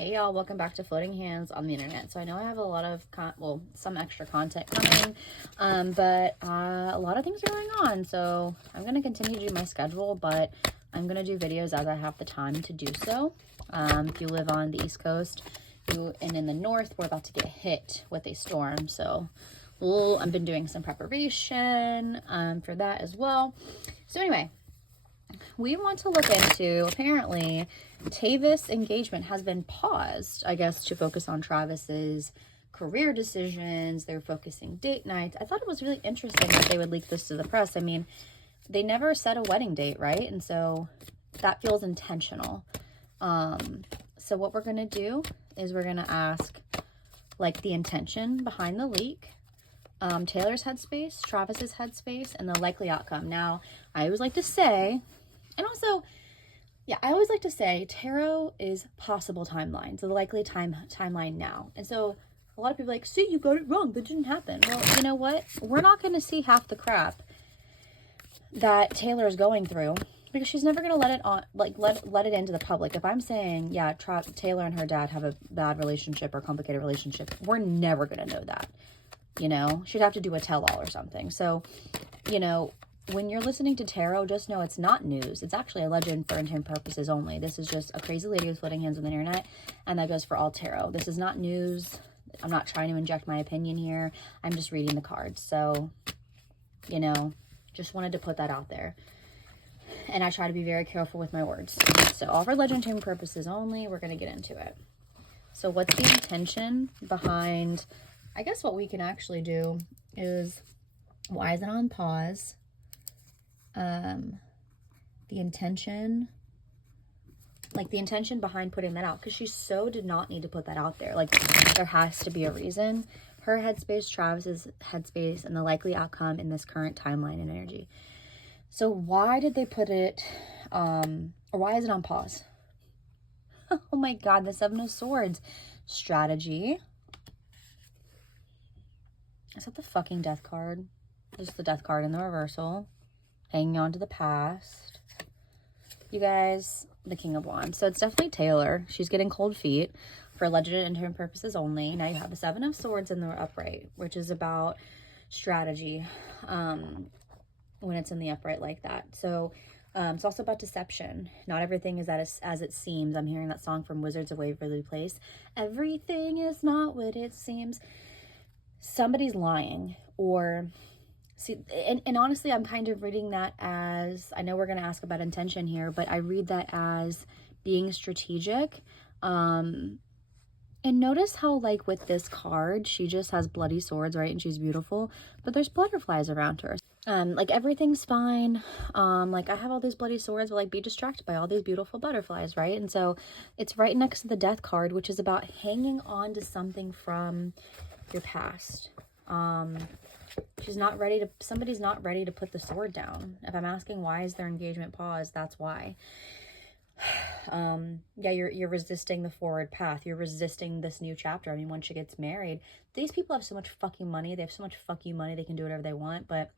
Hey y'all, welcome back to Floating Hands on the Internet. So I know I have a lot of, some extra content coming, but a lot of things are going on. So I'm going to continue to do my schedule, but I'm going to do videos as I have the time to do so. If you live on the East Coast and in the North, we're about to get hit with a storm. So I've been doing some preparation for that as well. So anyway, we want to look into, apparently, Tayvis' engagement has been paused, I guess, to focus on Travis's career decisions. They're focusing date nights. I thought it was really interesting that they would leak this to the press. I mean, they never set a wedding date, right? And so that feels intentional. So what we're going to do is we're going to ask, like, the intention behind the leak, Taylor's headspace, Travis's headspace, and the likely outcome. Now, I always like to say, and also, yeah, I always like to say tarot is possible timelines, the likely timeline now. And so a lot of people are like, see, you got it wrong. That didn't happen. Well, you know what? We're not going to see half the crap that Taylor is going through because she's never going to let it on, like let it into the public. If I'm saying, yeah, Taylor and her dad have a bad relationship or complicated relationship, we're never going to know that. You know, she'd have to do a tell-all or something. So, you know, when you're listening to tarot, just know it's not news. It's actually a legend for entertainment purposes only. This is just a crazy lady with floating hands on the internet, and that goes for all tarot. This is not news. I'm not trying to inject my opinion here. I'm just reading the cards. So, you know, just wanted to put that out there. And I try to be very careful with my words. So, all for legend entertainment purposes only. We're going to get into it. So, what's the intention behind... I guess what we can actually do is, why is it on pause? The intention behind putting that out, because she so did not need to put that out there. Like, there has to be a reason. Her headspace, Travis's headspace, and the likely outcome in this current timeline and energy. So why did they put it, or why is it on pause? Oh my God, the Seven of Swords. Strategy. Is that the fucking death card? Just the death card in the reversal. Hanging on to the past. You guys, the King of Wands. So it's definitely Taylor. She's getting cold feet for alleged and interim purposes only. Now you have the Seven of Swords in the upright, which is about strategy when it's in the upright like that. So it's also about deception. Not everything is as it seems. I'm hearing that song from Wizards of Waverly Place. Everything is not what it seems. Somebody's lying, or see, and honestly, I'm kind of reading that as, I know we're going to ask about intention here, but I read that as being strategic. And notice how, like, with this card, she just has bloody swords, right? And she's beautiful, but there's butterflies around her. Like, everything's fine. Like, I have all these bloody swords, but, like, be distracted by all these beautiful butterflies, right? And so it's right next to the death card, which is about hanging on to something from your past. Somebody's not ready to put the sword down. If I'm asking why is their engagement paused, that's why. Yeah, you're resisting the forward path. You're resisting this new chapter. I mean, once she gets married, these people have so much fucking money. They have so much fuck you money. They can do whatever they want. But,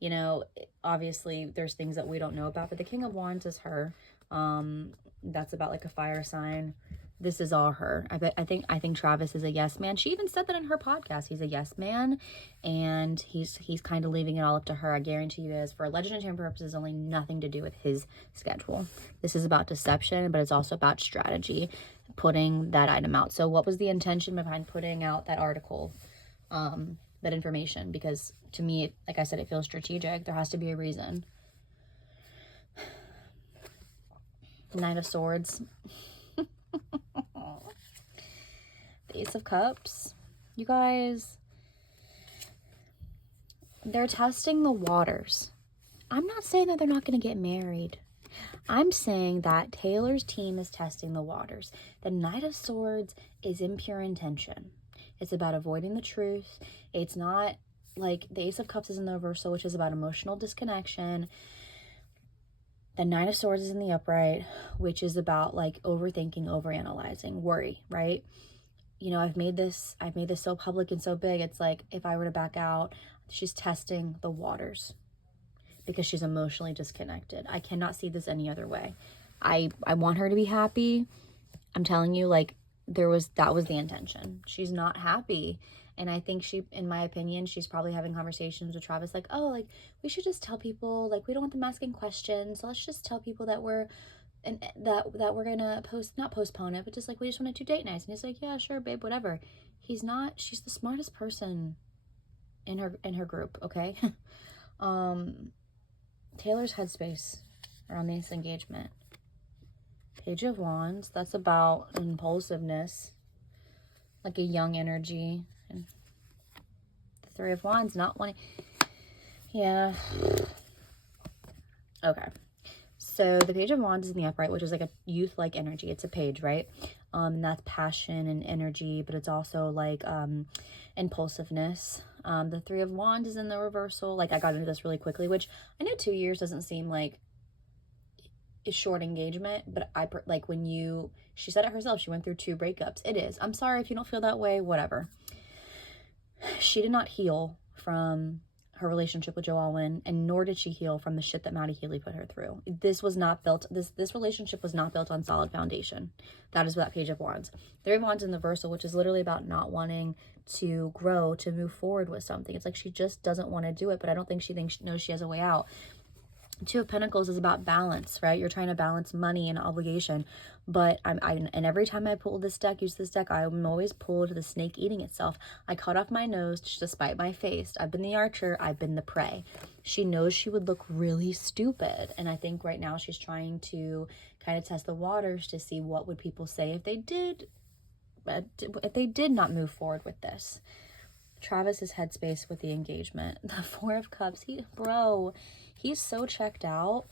you know, obviously there's things that we don't know about. But the King of Wands is her. That's about like a fire sign. This is all her. I think Travis is a yes man. She even said that in her podcast. He's a yes man, and he's kind of leaving it all up to her. I guarantee you guys, for legend and term purposes, only nothing to do with his schedule. This is about deception, but it's also about strategy, putting that item out. So what was the intention behind putting out that article, that information? Because to me, like I said, it feels strategic. There has to be a reason. Knight of Swords. The Ace of Cups. You guys, they're testing the waters. I'm not saying that they're not going to get married. I'm saying that Taylor's team is testing the waters. The Knight of Swords is impure intention. It's about avoiding the truth. It's not like the Ace of Cups is in the reversal, which is about emotional disconnection. The Nine of Swords is in the upright, which is about like overthinking, overanalyzing, worry, right? You know, I've made this so public and so big. It's like, if I were to back out, she's testing the waters because she's emotionally disconnected. I cannot see this any other way. I want her to be happy. I'm telling you, like, that was the intention. She's not happy. And I think in my opinion, she's probably having conversations with Travis like, oh, like, we should just tell people, like, we don't want them asking questions. So let's just tell people that we're, and that we're gonna not postpone it, but just like, we just want to do date nights. And he's like, yeah, sure, babe, whatever. He's not, she's the smartest person in her group, okay? Taylor's headspace around this engagement. Page of Wands, that's about impulsiveness, like a young energy. And the Three of Wands, not wanting, yeah. Okay. So the Page of Wands is in the upright, which is like a youth-like energy. It's a page, right? And that's passion and energy, but it's also like impulsiveness. The Three of Wands is in the reversal. Like, I got into this really quickly, which I know 2 years doesn't seem like a short engagement, but like when she said it herself, she went through 2 breakups. It is. I'm sorry if you don't feel that way, whatever. She did not heal from her relationship with Joe Alwyn, and nor did she heal from the shit that Maddie Healy put her through. This relationship was not built on solid foundation. That is what that Page of Wands. Three of Wands in the reversal, which is literally about not wanting to grow, to move forward with something. It's like she just doesn't want to do it, but I don't think she knows she has a way out. Two of Pentacles is about balance, right? You're trying to balance money and obligation. But and every time I use this deck, I'm always pulled to the snake eating itself. I cut off my nose to spite my face. I've been the archer. I've been the prey. She knows she would look really stupid. And I think right now she's trying to kind of test the waters to see what would people say if they did not move forward with this. Travis's headspace with the engagement. The Four of Cups. He's so checked out,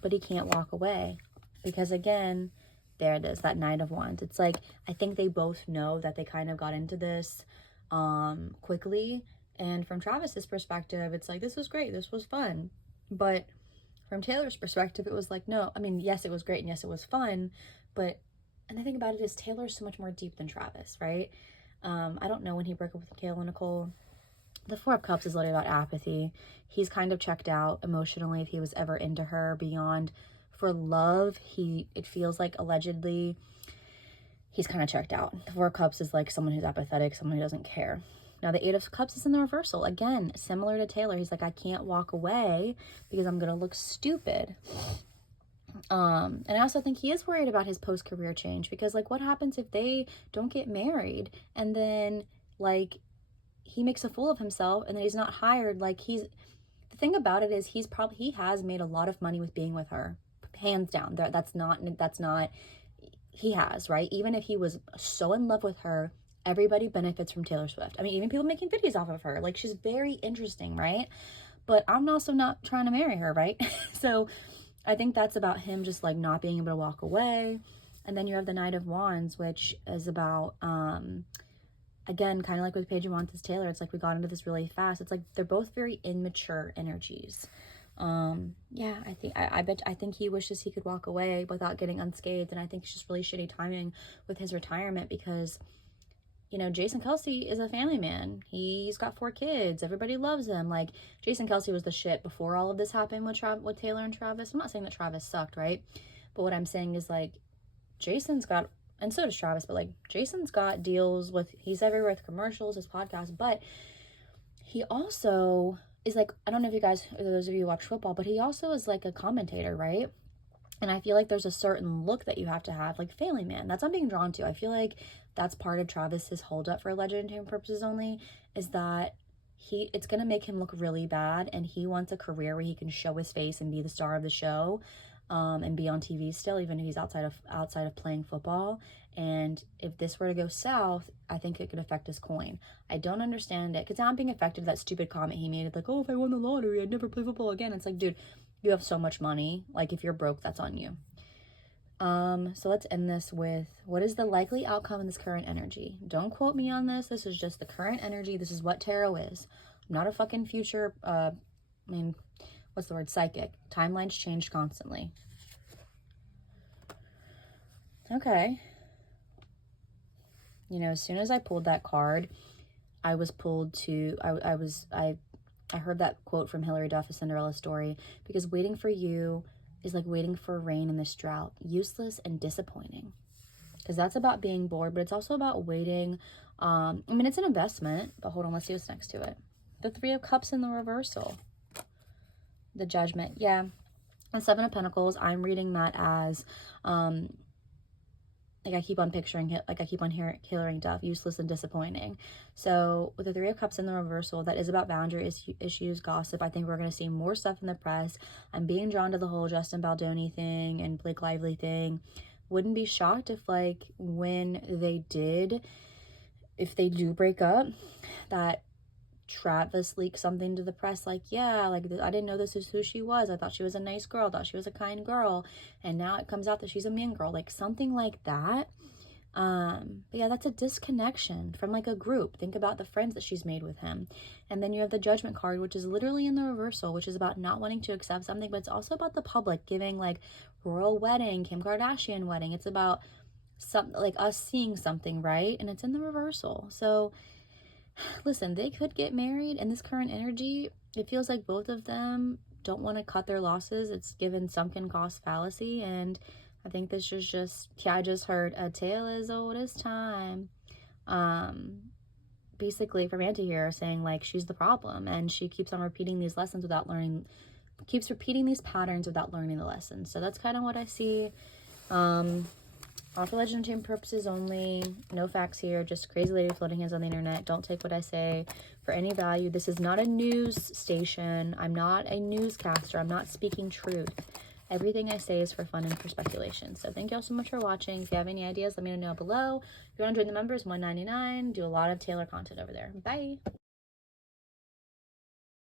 but he can't walk away. Because again, there it is, that Knight of Wands. It's like, I think they both know that they kind of got into this quickly. And from Travis's perspective, it's like, this was great, this was fun. But from Taylor's perspective, it was like, no, I mean, yes, it was great, and yes, it was fun. But, and the thing about it is, Taylor's so much more deep than Travis, right? I don't know when he broke up with Kayla and Nicole. The Four of Cups is literally about apathy. He's kind of checked out emotionally if he was ever into her beyond for love. It feels like allegedly he's kind of checked out. The Four of Cups is like someone who's apathetic, someone who doesn't care. Now the Eight of Cups is in the reversal. Again, similar to Taylor. He's like, I can't walk away because I'm going to look stupid. And I also think he is worried about his post-career change, because like, what happens if they don't get married and then like he makes a fool of himself and then he's not hired? Like, the thing about it is he has made a lot of money with being with her, hands down. That's not he has, right? Even if he was so in love with her, everybody benefits from Taylor Swift. I mean, even people making videos off of her. Like, she's very interesting, right? But I'm also not trying to marry her, right? So I think that's about him just like not being able to walk away. And then you have the Knight of Wands, which is about again, kind of like with Page of Wands is Taylor. It's like we got into this really fast. It's like they're both very immature energies. Yeah, I think he wishes he could walk away without getting unscathed, and I think it's just really shitty timing with his retirement, because you know, Jason Kelce is a family man. He's got 4 kids. Everybody loves him. Like, Jason Kelce was the shit before all of this happened with Taylor and Travis. I'm not saying that Travis sucked, right? But what I'm saying is, like, Jason's got, and so does Travis, but, like, Jason's got deals with, he's everywhere with commercials, his podcast, but he also is, like, I don't know if you guys, or those of you who watch football, but he also is, like, a commentator, right? And I feel like there's a certain look that you have to have, like family man. That's what I'm being drawn to. I feel like that's part of Travis's holdup for legend entertainment purposes only, is that it's going to make him look really bad, and he wants a career where he can show his face and be the star of the show, and be on TV still, even if he's outside of playing football. And if this were to go south, I think it could affect his coin. I don't understand it, because now I'm being affected. That stupid comment he made, like, oh, if I won the lottery, I'd never play football again. It's like, dude, you have so much money. Like, if you're broke, that's on you. So let's end this with, what is the likely outcome in this current energy? Don't quote me on this. This is just the current energy. This is what tarot is. I'm not a fucking future, psychic. Timelines change constantly. Okay. You know, as soon as I pulled that card, I was pulled to, I heard that quote from Hilary Duff, A Cinderella Story, because waiting for you is like waiting for rain in this drought, useless and disappointing. because that's about being bored, but it's also about waiting. I mean, it's an investment, but hold on, let's see what's next to it. The Three of Cups in the reversal. The Judgment. Yeah. The Seven of Pentacles, I'm reading that as, like I keep on picturing it, like I keep on hearing Duff, useless and disappointing. So with the Three of Cups in the reversal, that is about boundary issues, gossip. I think we're going to see more stuff in the press. I'm being drawn to the whole Justin Baldoni thing and Blake Lively thing. Wouldn't be shocked if, like, when if they do break up, that Travis leaked something to the press like, yeah, like, I didn't know this is who she was. I thought she was a nice girl. I thought she was a kind girl. And now it comes out that she's a mean girl. Like, something like that. But yeah, that's a disconnection from, like, a group. Think about the friends that she's made with him. And then you have the Judgment card, which is literally in the reversal, which is about not wanting to accept something, but it's also about the public giving, like, royal wedding, Kim Kardashian wedding. It's about something like us seeing something, right? And it's in the reversal. So listen, they could get married. In this current energy, it feels like both of them don't want to cut their losses. It's given sunken cost fallacy. And I think this is just, yeah, I just heard a tale as old as time. Basically from Auntie here saying, like, she's the problem. And she keeps on repeating these lessons without learning, keeps repeating these patterns without learning the lessons. So that's kind of what I see. All for legend and purposes only. No facts here. Just crazy lady floating hands on the internet. Don't take what I say for any value. This is not a news station. I'm not a newscaster. I'm not speaking truth. Everything I say is for fun and for speculation. So thank you all so much for watching. If you have any ideas, let me know below. If you want to join the members, $1.99. Do a lot of Taylor content over there. Bye.